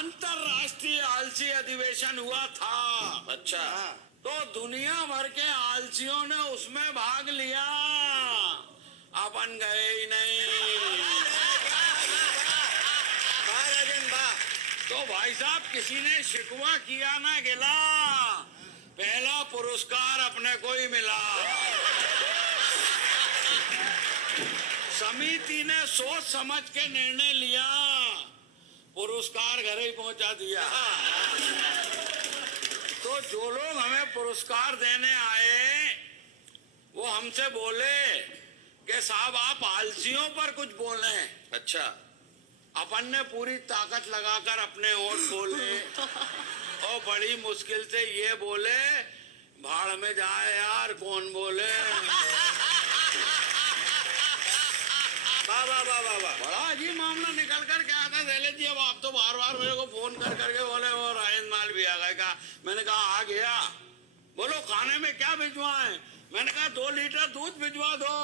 अंतरराष्ट्रीय आलसी अधिवेशन हुआ था। अच्छा। तो दुनिया भर के आलसियों ने उसमें भाग लिया, अपन गए ही नहीं। तो भाई साहब किसी ने शिकवा किया ना गिला, पहला पुरस्कार अपने को ही मिला। समिति ने सोच समझ के निर्णय लिया, पुरस्कार घर ही पहुंचा दिया। तो जो लोग हमें पुरस्कार देने आए वो हमसे बोले कि साहब आप आलसियों पर कुछ बोले। अच्छा। अपन ने पूरी ताकत लगाकर अपने होठ खोले और बड़ी मुश्किल से ये बोले, भाड़ में जाए यार, कौन बोले। वाह वाह वाह वाह वाह। बड़ा अजीब मामला निकल कर के आता शैलेश जी। अब आप तो बार बार मेरे को फोन कर करके बोले वो रायन माल भी आ गए का। मैंने कहा आ गया। बोलो खाने में क्या भिजवाएं? मैंने कहा 2 लीटर दूध भिजवा दो।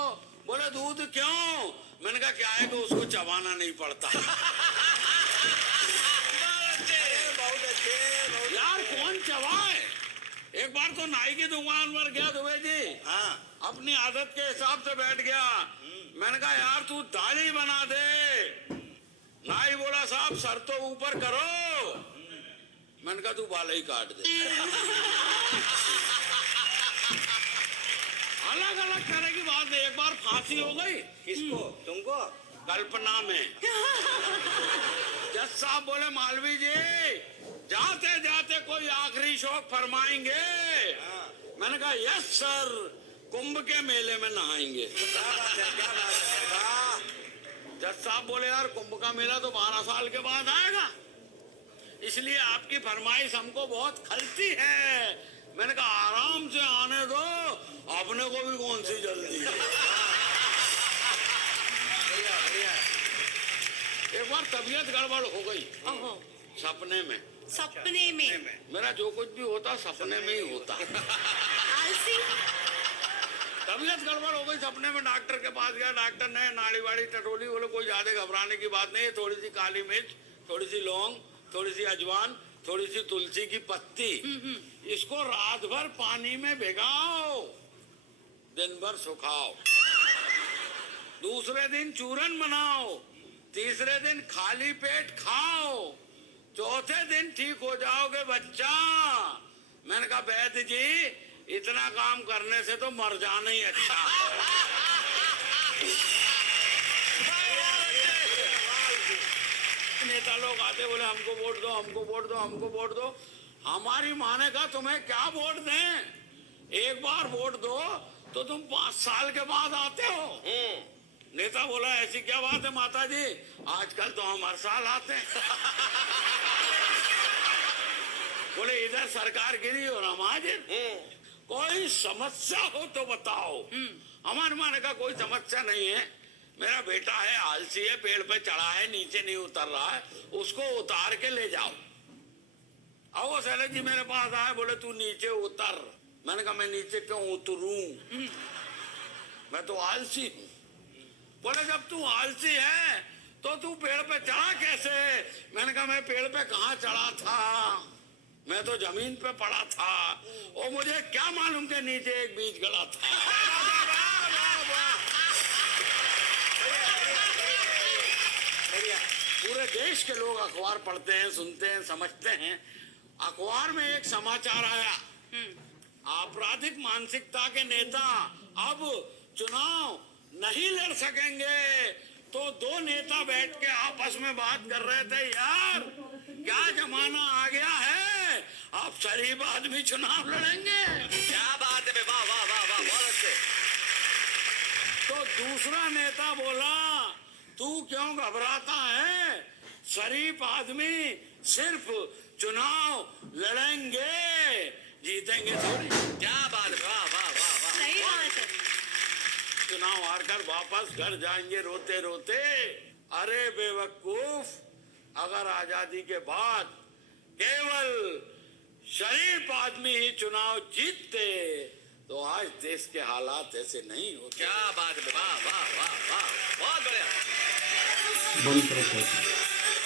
बोले दूध क्यों? मैंने कहा क्या है कि उसको चबाना नहीं पड़ता। बहुत अच्छे। यार कौन चबाए? एक बार तो नाई की दुकान पर गया दुबे जी। हाँ। अपनी आदत के हिसाब से बैठ गया। मैंने कहा यार तू दाढ़ी बना दे। नाई बोला साहब सर तो ऊपर करो। मैंने कहा तू बाल ही काट दे। अलग अलग तरह की बात है। एक बार फांसी हो गई। किसको? तुमको? कल्पना में। जज साहब बोले मालवी जी जाते जाते कोई आखिरी शौक फरमाएंगे? मैंने कहा यस सर, कुंभ के मेले में नहाएंगे। जज साहब बोले यार कुंभ का मेला तो 12 साल के बाद आएगा, इसलिए आपकी फरमाइश हमको बहुत खलती है। मैंने कहा आराम से आने दो, अपने को भी कौन सी जल्दी है। एक बार तबीयत गड़बड़ हो गई सपने में। सपने में? मेरा जो कुछ भी होता सपने में ही होता। आलसी। तबीयत गड़बड़ हो गई सपने में। डॉक्टर के पास गया, डॉक्टर ने नाड़ी वाड़ी टटोली। बोले कोई ज्यादा घबराने की बात नहीं है, थोड़ी सी काली मिर्च, थोड़ी सी लौंग, थोड़ी सी अजवान, थोड़ी सी तुलसी की पत्ती, इसको रात भर पानी में भिगाओ, दिन भर सुखाओ, दूसरे दिन चूरन बनाओ, तीसरे दिन खाली पेट खाओ, चौथे दिन ठीक हो जाओगे बच्चा। मैंने कहा वैद्य जी इतना काम करने से तो मर जाना ही अच्छा। नेता लोग आते बोले हमको वोट दो, हमको वोट दो, हमको वोट दो। हमारी माने का तुम्हें क्या वोट दें? एक बार वोट दो तो तुम 5 साल के बाद आते हो। नेता बोला ऐसी क्या बात है माता जी, आजकल तो हम हर साल आते हैं। बोले इधर सरकार गिरी और हम हाजिर। कोई समस्या हो तो बताओ। हमारे माने का कोई समस्या नहीं है। मेरा बेटा है आलसी है, पेड़ पे चढ़ा है, नीचे नहीं उतर रहा है, उसको उतार के ले जाओ। अब वो शैलेश जी मेरे पास आए, बोले तू नीचे उतर। मैंने कहा मैं नीचे क्यों उतरूं, मैं तो आलसी हूं। बोले जब तू आलसी है तो तू पेड़ पे चढ़ा कैसे? मैंने कहा मैं पेड़ पे कहाँ चढ़ा था, मैं तो जमीन पे पड़ा था और मुझे क्या मालूम के नीचे एक बीज गड़ा था। पूरे देश के लोग अखबार पढ़ते हैं, सुनते हैं, समझते हैं। अखबार में एक समाचार आया, आपराधिक मानसिकता के नेता अब चुनाव नहीं लड़ सकेंगे। तो 2 नेता बैठ के आपस में बात कर रहे थे, यार क्या जमाना आ गया है, आप शरीफ आदमी चुनाव लड़ेंगे। क्या बात है, वाह वाह वाह वाह, बहुत अच्छे। तो दूसरा नेता बोला तू क्यों घबराता है, शरीफ आदमी सिर्फ चुनाव लड़ेंगे, जीतेंगे थोड़ी। क्या बात है, वाह वाह वाह वाह। सही बात है। चुनाव हारकर वापस घर जाएंगे रोते रोते। अरे बेवकूफ, अगर आजादी के बाद केवल शरीफ आदमी ही चुनाव जीतते तो आज देश के हालात ऐसे नहीं होते। क्या बात है, वाह वाह वाह वाह, बहुत बढ़िया। बंद करो।